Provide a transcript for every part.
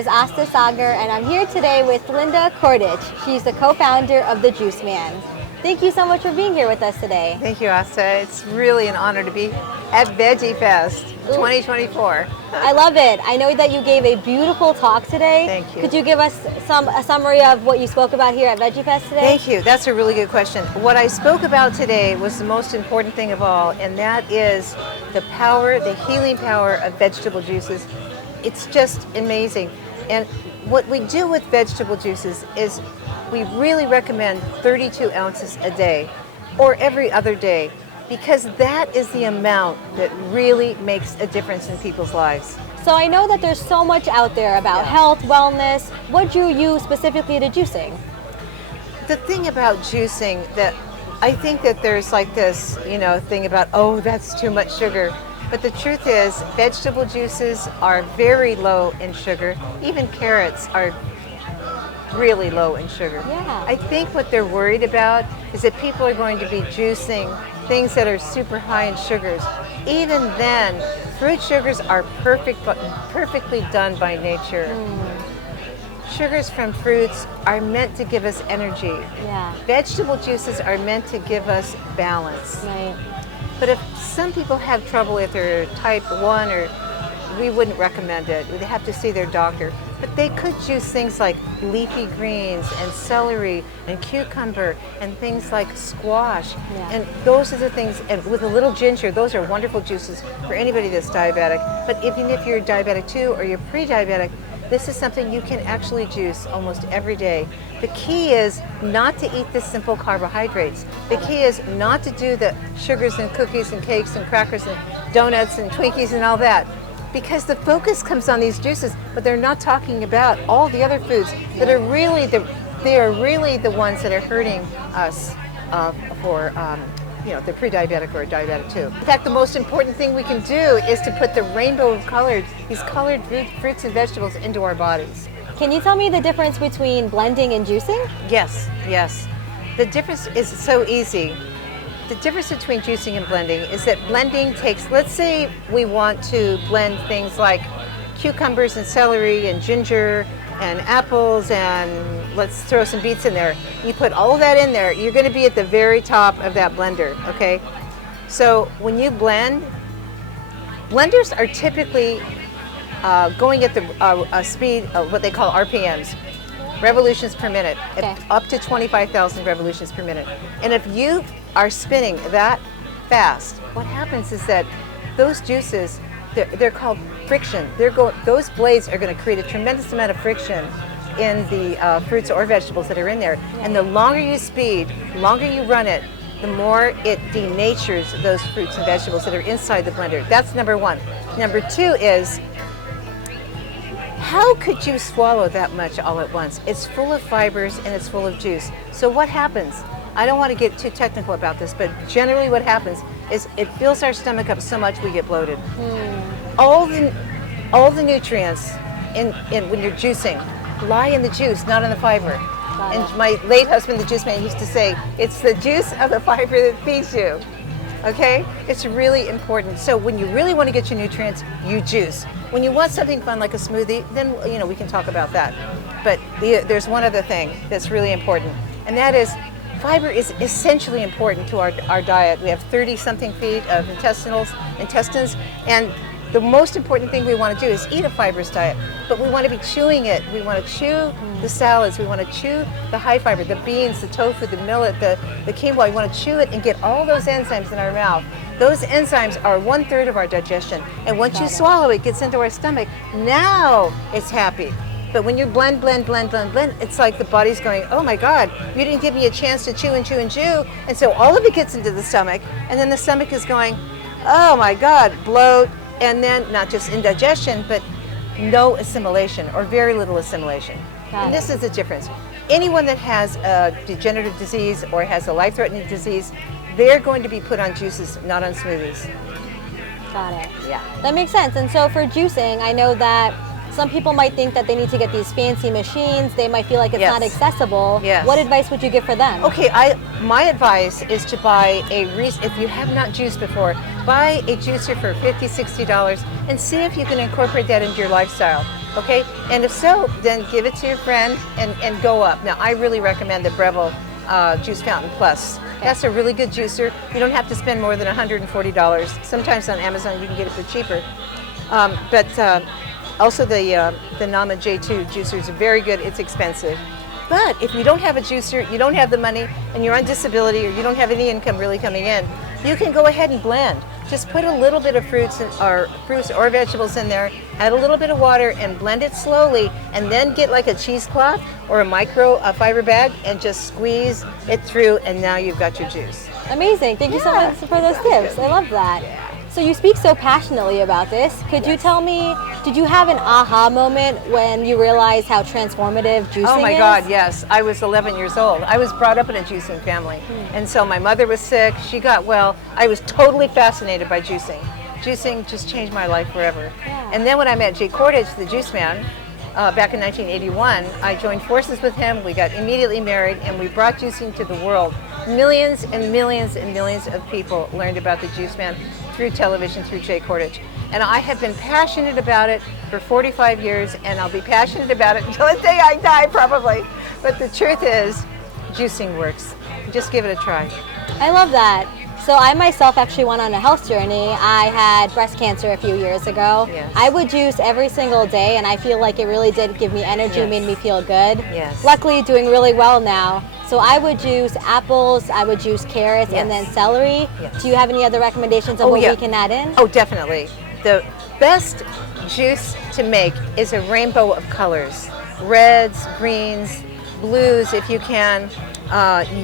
is Asta Sagar, and I'm here today with Linda Kordich. She's the co-founder of the Juiceman. Thank you so much for being here with us today. Thank you, Asta. It's really an honor to be at Veggie Fest 2024. I love it. I know that you gave a beautiful talk today. Thank you. Could you give us a summary of what you spoke about here at Veggie Fest today? Thank you. That's a really good question. What I spoke about today was the most important thing of all, and that is the power, the healing power of vegetable juices. It's just amazing. And what we do with vegetable juices is we really recommend 32 ounces a day or every other day, because that is the amount that really makes a difference in people's lives. So I know that there's so much out there about health, wellness. What do you use specifically to juicing? The thing about juicing, that I think that there's like this, thing about, oh, that's too much sugar. But the truth is, vegetable juices are very low in sugar. Even carrots are really low in sugar. Yeah. I think what they're worried about is that people are going to be juicing things that are super high in sugars. Even then, fruit sugars are perfectly done by nature. Sugars from fruits are meant to give us energy. Yeah. Vegetable juices are meant to give us balance. Right. But if some people have trouble with their type 1, or we wouldn't recommend it. They have to see their doctor. But they could juice things like leafy greens and celery and cucumber and things like squash. Yeah. And those are the things, and with a little ginger, those are wonderful juices for anybody that's diabetic. But even if you're diabetic too, or you're pre-diabetic, this is something you can actually juice almost every day. The key is not to eat the simple carbohydrates. The key is not to do the sugars and cookies and cakes and crackers and donuts and Twinkies and all that. Because the focus comes on these juices, but they're not talking about all the other foods that are really the ones that are hurting us for the pre-diabetic or diabetic too. In fact, the most important thing we can do is to put the rainbow of colors, these colored fruits and vegetables, into our bodies. Can you tell me the difference between blending and juicing? Yes. The difference is so easy. The difference between juicing and blending is that blending takes, let's say we want to blend things like cucumbers and celery and ginger and apples, and let's throw some beets in there. You put all of that in there, you're going to be at the very top of that blender, okay? So when you blend, blenders are typically going at the speed of what they call RPMs, revolutions per minute, Okay. up to 25,000 revolutions per minute. And if you are spinning that fast, what happens is that those juices, they're called friction. Those blades are going to create a tremendous amount of friction in the fruits or vegetables that are in there. And the longer you run it, the more it denatures those fruits and vegetables that are inside the blender. That's number one. Number two is, how could you swallow that much all at once? It's full of fibers and it's full of juice. So what happens? I don't want to get too technical about this, but generally what happens is it fills our stomach up so much we get bloated. All the nutrients in when you're juicing lie in the juice, not in the fiber. And my late husband, the juice man, used to say, it's the juice of the fiber that feeds you. Okay? It's really important. So when you really want to get your nutrients, you juice. When you want something fun like a smoothie, then we can talk about that. But there's one other thing that's really important, and that is fiber is essentially important to our diet. We have 30-something feet of intestines, and the most important thing we want to do is eat a fibrous diet. But we want to be chewing it. We want to chew the salads. We want to chew the high fiber, the beans, the tofu, the millet, the quinoa. We want to chew it and get all those enzymes in our mouth. Those enzymes are 1/3 of our digestion. And once you swallow it, it gets into our stomach. Now it's happy. But when you blend, it's like the body's going, oh my God, you didn't give me a chance to chew and chew and chew. And so all of it gets into the stomach, and then the stomach is going, oh my God, bloat, and then not just indigestion, but no assimilation or very little assimilation. And this is the difference. Anyone that has a degenerative disease or has a life-threatening disease, they're going to be put on juices, not on smoothies. Got it. Yeah. That makes sense. And so for juicing, I know that some people might think that they need to get these fancy machines. They might feel like it's not accessible. Yes. What advice would you give for them? Okay, my advice is to buy if you have not juiced before, buy a juicer for $50, $60 and see if you can incorporate that into your lifestyle. Okay, and if so, then give it to your friend and go up. Now, I really recommend the Breville Juice Fountain Plus. That's a really good juicer. You don't have to spend more than $140. Sometimes on Amazon you can get it for cheaper. But also the Nama J2 juicer is very good. It's expensive. But if you don't have a juicer, you don't have the money, and you're on disability, or you don't have any income really coming in, you can go ahead and blend. Just put a little bit of fruits or vegetables in there, add a little bit of water, and blend it slowly, and then get like a cheesecloth or a fiber bag and just squeeze it through, and now you've got your juice. Amazing. Thank you so much for those tips. I love that. Yeah. So you speak so passionately about this. Could you tell me, did you have an aha moment when you realized how transformative juicing is? Oh my God, yes. I was 11 years old. I was brought up in a juicing family. And so my mother was sick, she got well. I was totally fascinated by juicing. Juicing just changed my life forever. Yeah. And then when I met Jay Kordich, the Juiceman, back in 1981, I joined forces with him. We got immediately married, and we brought juicing to the world. Millions and millions and millions of people learned about the Juiceman through television, through Jay Kordich. And I have been passionate about it for 45 years, and I'll be passionate about it until the day I die, probably. But the truth is, juicing works. Just give it a try. I love that. So I myself actually went on a health journey. I had breast cancer a few years ago. Yes. I would juice every single day, and I feel like it really did give me energy, Yes. made me feel good. Yes. Luckily, doing really well now. So I would juice apples, I would juice carrots, and then Yes. celery. Yes. Do you have any other recommendations on what we can add in? Oh, definitely. The best juice to make is a rainbow of colors. Reds, greens, blues if you can,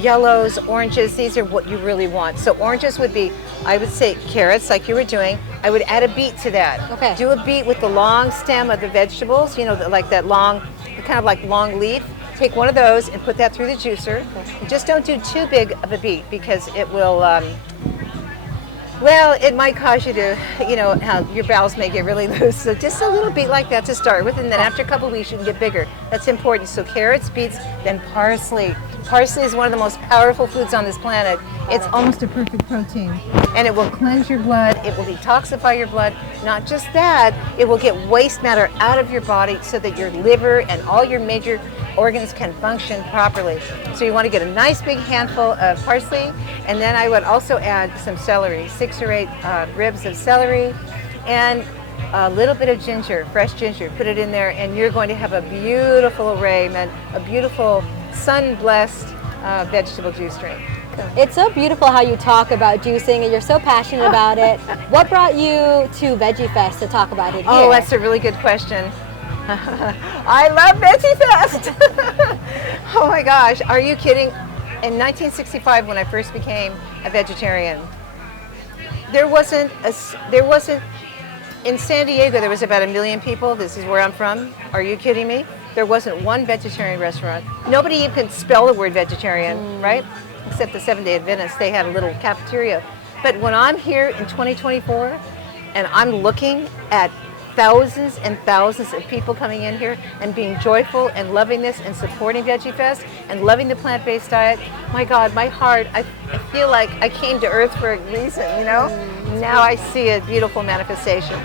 yellows, oranges. These are what you really want. So oranges would be, I would say, carrots like you were doing. I would add a beet to that. Okay. Do a beet with the long stem of the vegetables, you know, like that long, kind of like long leaf. Take one of those and put that through the juicer. Just don't do too big of a beet because it will, well, it might cause you to, you know, how your bowels may get really loose. So just a little beet like that to start with, and then after a couple of weeks you can get bigger. That's important. So carrots, beets, then parsley. Parsley is one of the most powerful foods on this planet. It's almost a perfect protein. And it will cleanse your blood. It will detoxify your blood. Not just that, it will get waste matter out of your body so that your liver and all your major organs can function properly. So you want to get a nice big handful of parsley, and then I would also add some celery, 6 or 8 ribs of celery, and a little bit of ginger, fresh ginger. Put it in there, and you're going to have a beautiful array, a beautiful sun-blessed vegetable juice drink. It's so beautiful how you talk about juicing, and you're so passionate about it. What brought you to Veggie Fest to talk about it here? Oh, that's a really good question. I love Veggie Fest. Oh my gosh, are you kidding? In 1965, when I first became a vegetarian, there wasn't in San Diego, there was about 1 million people. This is where I'm from. Are you kidding me? There wasn't one vegetarian restaurant. Nobody even could spell the word vegetarian, right? Except the Seventh-day Adventists, they had a little cafeteria. But when I'm here in 2024 and I'm looking at thousands and thousands of people coming in here and being joyful and loving this and supporting Veggie Fest and loving the plant-based diet, my God, my heart, I feel like I came to Earth for a reason, you know? Now I see a beautiful manifestation.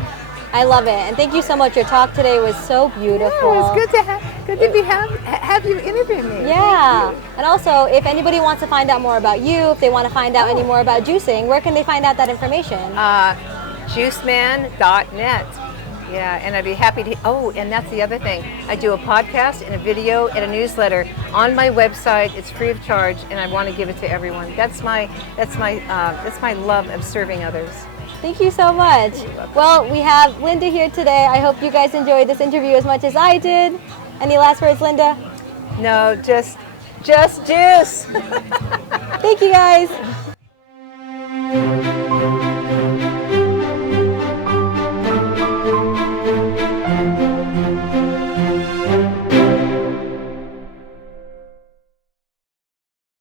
I love it, and thank you so much. Your talk today was so beautiful. Yeah, it was good to have you interview me. Yeah, and also, if anybody wants to find out more about you, if they want to find out any more about juicing, where can they find out that information? Juiceman.net. Yeah, and I'd be happy to. Oh, and that's the other thing. I do a podcast and a video and a newsletter on my website. It's free of charge, and I want to give it to everyone. That's my love of serving others. Thank you so much. Well, we have Linda here today. I hope you guys enjoyed this interview as much as I did. Any last words, Linda? No, just juice. Thank you, guys.